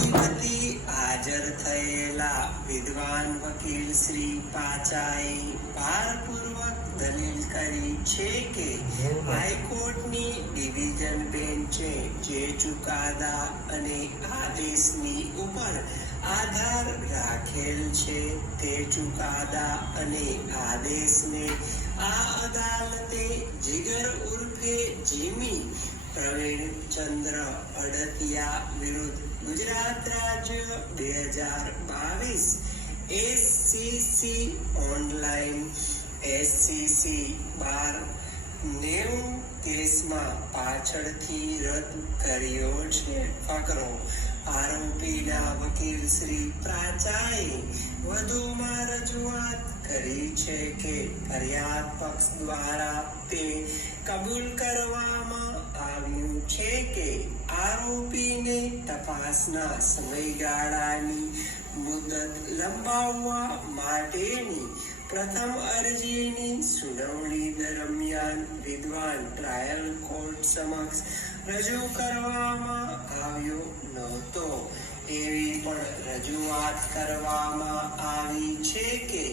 વતી હાજર થયેલા વિદ્વાન વકીલ શ્રી પાચાએ ભારપૂર્વક દલીલ કરી છે કે હાઈકોર્ટની ડિવિઝન બેન્ચે જે ચુકાદા અને આદેશની ઉપર આધાર રાખેલ છે તે ચુકાદા અને આદેશને આ અદાલતે જીગર ઉર્ફે જીમી પ્રવીણચંદ્ર અડતિયા વિરુદ્ધ ગુજરાત રાજ્ય 2022 SCC ઓનલાઈન SCC 1290 કેસમાં પાછળથી રદ કર્યો છે. ફકરો આરોપીના વકીલ શ્રી પ્રાચાએ વધુમાં રજૂઆત કરી છે કે ફરિયાદ પક્ષ દ્વારા તે કબૂલ કરવામાં આવ્યું છે કે આરોપીને તપાસના સમયગાળાની મુદત લંબાવવા માટેની પ્રથમ અરજીની સુનાવણી દરમિયાન વિદ્વાન ટ્રાયલ કોર્ટ સમક્ષ રજૂ કરવામાં આવ્યો નહોતો. એવી પણ રજૂઆત કરવામાં આવી છે કે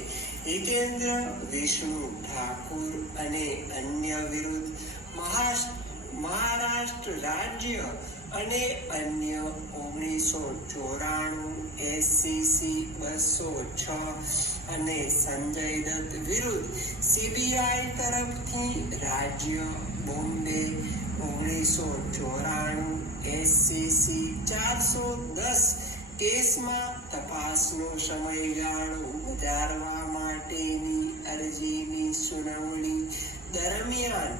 હિતેન્દ્ર વિષ્ણુ ઠાકુર અને અન્ય વિરુદ્ધ મહારાષ્ટ્ર રાજ્ય અને અન્ય 1994 SCC 206 અને સંજય દત્ત વિરુદ્ધ CBI તરફથી રાજ્ય બોમ્બે 1994 SCC 410 કેસમાં તપાસનો સમયગાળો વધારવા માટેની અરજીની સુનાવણી દરમિયાન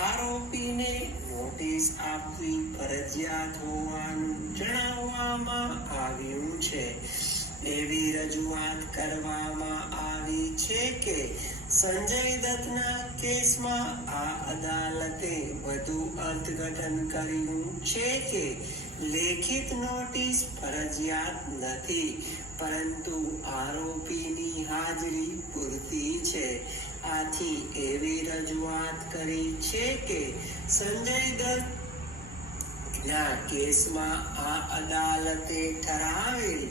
આરોપીને નોટિસ આપવી ફરજિયાત હોવાનું જણાવવામાં આવ્યું છે. એવી રજૂઆત કરવામાં આવી છે કે સંજય દત્તના કેસમાં આ અદાલતે વધુ અર્થઘટન કર્યું છે કે લેખિત નોટિસ ફરજિયાત નથી, પરંતુ આરોપીની હાજરી પૂરતી છે. આથી એવી રજૂઆત કરી છે કે સંજય દત્તના કેસમાં આ અદાલતે ઠરાવેલ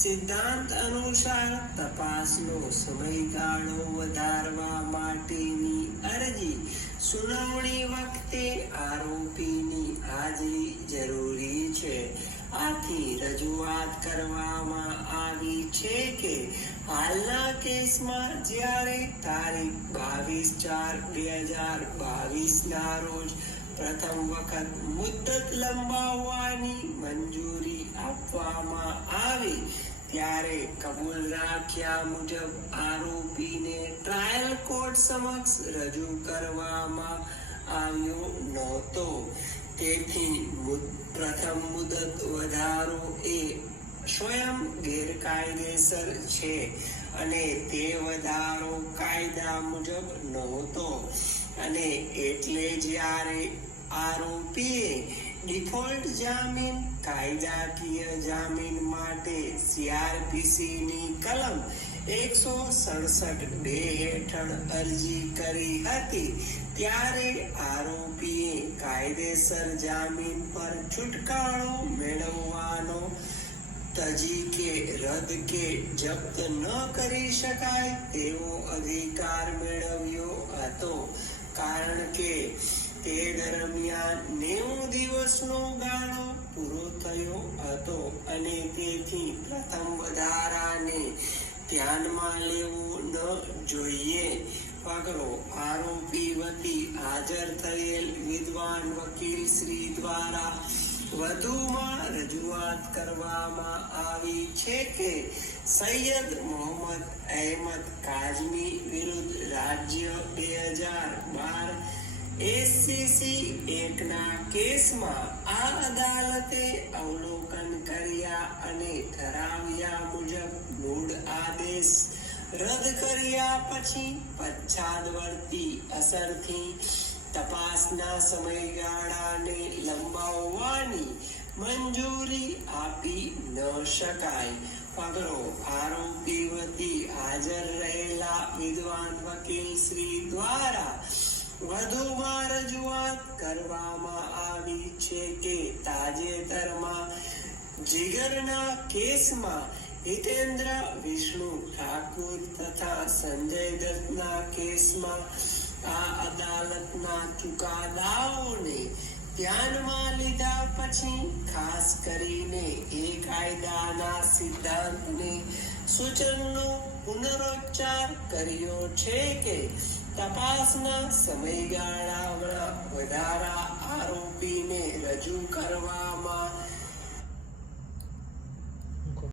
સિદ્ધાંત અનુસાર તપાસનો સમયગાળો વધારવા માટેની અરજી સુનાવણી વખતે આરોપીની હાજરી જરૂરી છે. આથી રજૂઆત કરવામાં આવી છે કે હાલના કેસમાં જ્યારે તારીખ 22/4/2022 ના રોજ પ્રથમ વખત મુદ્દત લંબાવવાની મંજૂરી આપવામાં આવી ત્યારે કબૂલ રાખ્યા મુજબ આરોપીને ટ્રાયલ કોર્ટ સમક્ષ રજૂ કરવામાં આવ્યો નહોતો. તેથી પ્રથમ મુદત વધારો એ સ્વયં ગેરકાયદેસર છે અને તે વધારો કાયદા મુજબ નહોતો, અને એટલે જ્યારે આરોપીએ ડિફોલ્ટ જામીન કાયદાકીય જામીન માટે CRPCની કલમ 167(2) હેઠળ અરજી કરી હતી ત્યારે આરોપીએ કાયદેસર જામીન પર છુટકારો મેળવવાનો તજી કે રદ કે જપ્ત ન કરી શકાય તેવો અધિકાર મેળવ્યો હતો, કારણ કે તે દરમિયાન 90 દિવસનો ગાળો પૂરો થયો હતો અને તેથી પ્રથમ વધારાને ધ્યાનમાં લેવો ન જોઈએ. પગલો આરોપી વતી હાજર થયેલ વિદ્વાન વકીલ શ્રી દ્વારા વધુમાં રજૂઆત કરવામાં આવી છે કે સૈયદ મોહમ્મદ અહેમદ કાઝમી વિરુદ્ધ રાજ્ય 2012 SCC 1 ના કેસમાં આ અદાલતે અવલોકન કર્યા અને ઠરાવ્યા મુજબ મૂળ આદેશ રદ કર્યા પછી પશ્ચાદવર્તી અસરથી તપાસના સમયગાળાને લંબાવવાની મંજૂરી આપી ન શકાય. પગલો આરોપી વતી હાજર રહેલા વિદ્વાન વકીલ શ્રી દ્વારા વધુમાં રજૂઆત કરવામાં આવી છે કે તાજેતરમાં જીગરના કેસમાં હિતેન્દ્ર વિષ્ણુ ઠાકુર તથા સંજય દત્તના કેસમાં આ અદાલતના ચુકાદાઓને ધ્યાનમાં લીધા પછી ખાસ કરીને એ કાયદાના સિદ્ધાંતને સૂચનનો પુનરોચ્ચાર કર્યો છે કે તપાસના સમયગાળામાં વધારા આરોપીને રજૂ કરવામાં